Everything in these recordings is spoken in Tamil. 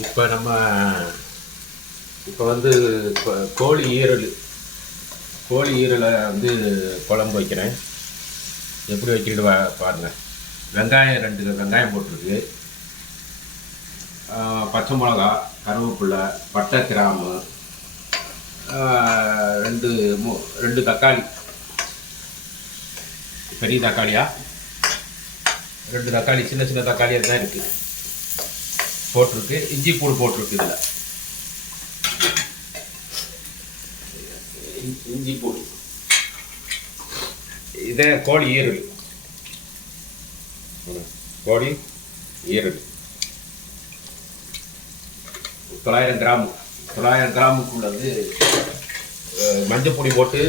இப்போ நம்ம இப்போ வந்து கோழி ஈரல் கோழி ஈரலை வந்து குழம்பு வைக்கிறேன். எப்படி வைக்கிறது வா பாருங்கள் வெங்காயம் ரெண்டு வெங்காயம் போட்டிருக்கு. பச்சை மிளகா கருவேப்பிலை பட்டை கிராம்பு ரெண்டு மூ ரெண்டு தக்காளி. பெரிய தக்காளியா? ரெண்டு தக்காளி சின்ன சின்ன தக்காளியாக தான் இருக்குது போட்டிருக்கு. இஞ்சி பூடு போட்டிருக்கு இதில். இஞ்சி பூடு இதே கோழி ஈரல். கோழி ஈரல். தொள்ளாயிரம் கிராம். தொள்ளாயிரம் கிராமுக்குள்ள வந்து மஞ்சள் பொடி போட்டு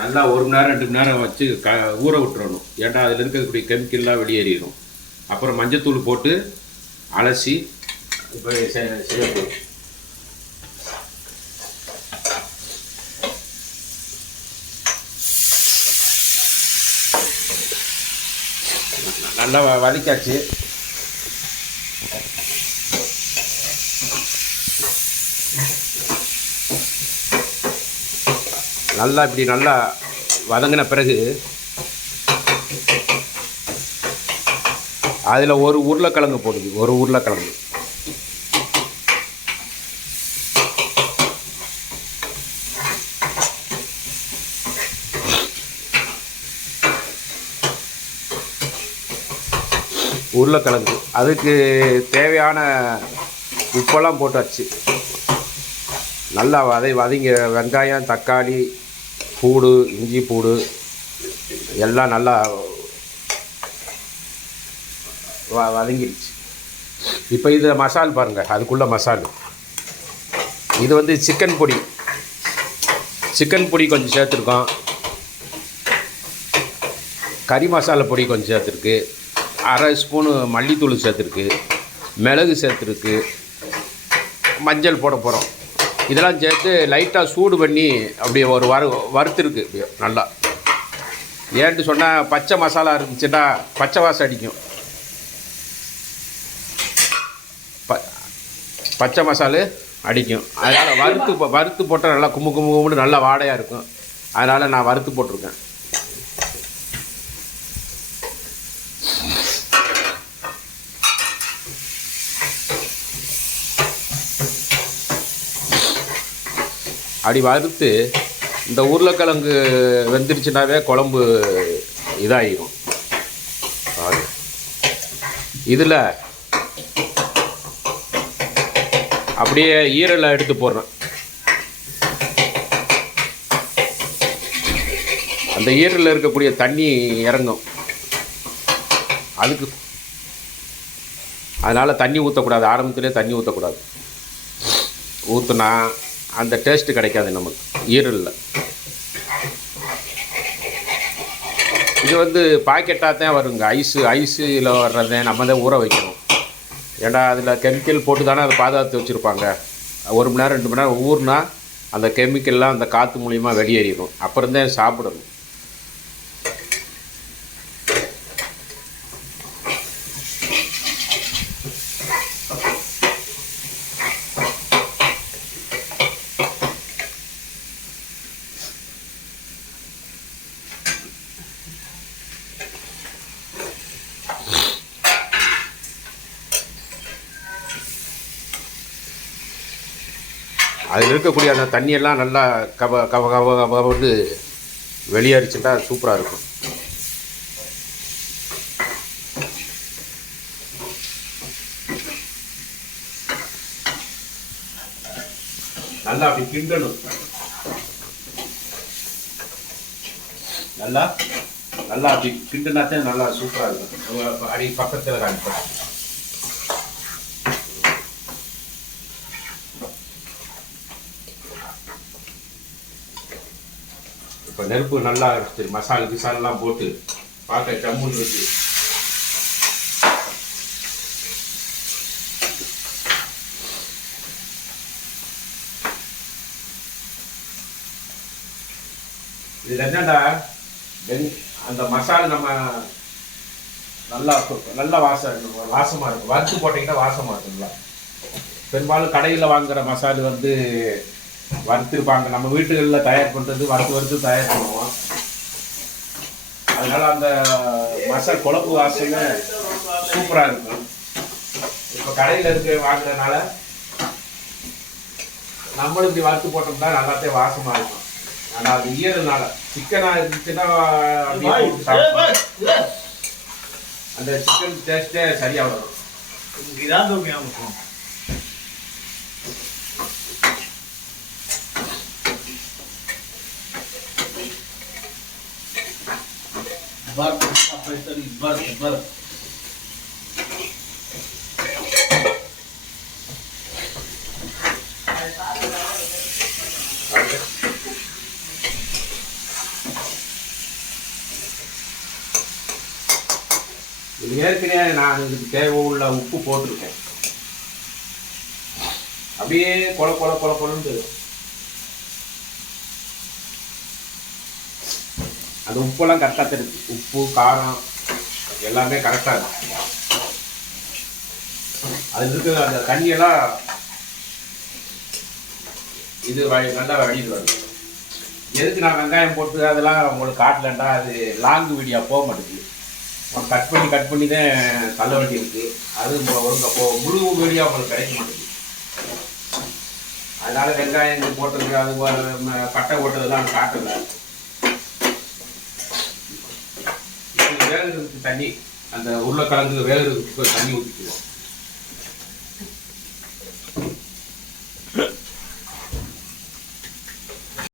நல்லா ஒரு மணி நேரம் ரெண்டு மணி நேரம் வச்சு க ஊற விட்டுறணும். ஏன்டா அதில் இருக்கக்கூடிய கெமிக்கல்லாம் வெளியேறிடும் அப்புறம் மஞ்சத்தூள் போட்டு அலசி இப்போ செய்ய நல்லா வ- நல்லா இப்படி நல்லா வதங்கின பிறகு அதில் ஒரு உருளைக்கிழங்கு போடுது ஒரு உருளைக்கிழங்கு. உருளைக்கிழங்கு. அதுக்கு தேவையான உப்பெல்லாம் போட்டாச்சு. நல்லா வதை வதங்க வெங்காயம் தக்காளி பூடு இஞ்சி பூடு எல்லாம் நல்லா வ வதங்கிடுச்சு இப்போ இது மசால் பாருங்கள் அதுக்குள்ளே மசால். இது வந்து சிக்கன் பொடி. சிக்கன் பொடி கொஞ்சம் சேர்த்துருக்கோம். கறி மசாலா பொடி கொஞ்சம் சேர்த்துருக்கு. அரை ஸ்பூனு மல்லித்தூள் சேர்த்துருக்கு மிளகு சேர்த்துருக்கு மஞ்சள் போட போகிறோம் இதெல்லாம் சேர்த்து லைட்டாக சூடு பண்ணி அப்படியே ஒரு வறு வறுத்துருக்கு. நல்லா. ஏன்ட்டு சொன்னால் பச்சை மசாலா இருந்துச்சுன்னா பச்சை வாசம் அடிக்கும். ப பச்சை மசாலு அடிக்கும். அதனால் வறுத்து வறுத்து போட்டால் நல்லா கும்மு கும்மு கும்முன்னு நல்லா வாடையாக இருக்கும். அதனால் நான் வறுத்து போட்டிருக்கேன். அப்படி வறுத்து இந்த உருளைக்கிழங்கு வெந்துருச்சுனாவே குழம்பு இதாகிடும் இதில் அப்படியே ஈரலை எடுத்து போடுறேன். அந்த ஈரலில் இருக்கக்கூடிய தண்ணி இறங்கும். அதுக்கு அதனால் தண்ணி ஊற்றக்கூடாது ஆரம்பத்திலே தண்ணி ஊற்றக்கூடாது ஊற்றுனா அந்த டேஸ்ட்டு கிடைக்காது நமக்கு. ஈரலில் இது வந்து பாக்கெட்டாக தான் வருங்க. ஐஸு ஐஸில் வர்றதை நம்ம தான் ஊற வைக்கணும். ஏன்னா அதில் கெமிக்கல் போட்டு தானே அதை பாதுகாத்து வச்சுருப்பாங்க. ஒரு மணி நேரம் ரெண்டு மணி நேரம் ஊறினா அந்த கெமிக்கல்லாம் அந்த காற்று மூலிமா வெளியேறிடும். அப்புறம் தான் சாப்பிடணும். அதில் இருக்கக்கூடிய அந்த தண்ணியெல்லாம் நல்லா கவ கவ கவ கவ வந்து வெளியேறிச்சுட்டா சூப்பராக இருக்கும். நல்லா அப்படி கிண்டணும். நல்லா? நல்லா அப்படி கிண்டுனாத்தான் நல்லா சூப்பராக இருக்கும். அடி பக்கத்தில் காமிப்பேன் இப்போ நெருப்பு நல்லா இருக்கு. மசாலா கிசாலெல்லாம் போட்டு பார்க்க ஜம்முன்னு வச்சு இதில் என்னடா? வெங் அந்த மசாலா நம்ம நல்லா நல்ல வாசம் வாசமாக இருக்கும். வறுத்து போட்டிங்கன்னா வாசமாக இருக்குங்களா பெரும்பாலும் கடையில் வாங்குற மசாலா வந்து வறுத்துருப்பாங்க நம்ம வீட்டுகளில் தயார் பண்ணுறது வறுத்து வறுத்து தயார் பண்ணுவோம் அதனால அந்த மசால் குழம்பு வாசனை சூப்பராக இருக்கும் இப்போ கடையில் இருக்க வாங்குறதுனால நம்மளும் இப்படி வறுத்து போட்டோம்னா நல்லாத்தே வாசமாக இருக்கும் ஆனால் அது ஈரனால சிக்கனாக இருந்துச்சுன்னா. அந்த சிக்கன் டேஸ்ட்டே சரியாக வரும் Girando o mesmo. Barco, rapaz, tá ali, barco, barco. ஏற்கனவே நான் இதுக்கு தேவை உள்ள உப்பு போட்டிருக்கேன் அப்படியே கொல கொல கொல கொலன்னு அந்த உப்பெல்லாம் கரெக்டாக தெரிஞ்சு உப்பு காரம் எல்லாமே கரெக்டாக இருக்கு. அது இருக்கிற அந்த தண்ணியெல்லாம் இது வழி- நல்லா வழியில் வருது எதுக்கு நான் வெங்காயம் போட்டு அதெல்லாம் உங்களுக்கு காட்டலண்டா அது லாங் வீடியோ போக மாட்டேங்குது. கட் பண்ணி கட் பண்ணி தான் தள்ள வேண்டி இருக்குது அது ஒழுங்காக ஒழுங்கா போ முழு வீடியோ உங்களுக்கு கிடைக்க மாட்டேங்குது. அதனால வெங்காயம் போட்டது அது பட்டை போட்டதெல்லாம் காட்டலை இது வேகிறதுக்கு தண்ணி அந்த உருளைக்கிழங்கு வேகிறதுக்கு தண்ணி ஊற்றிக்குவோம்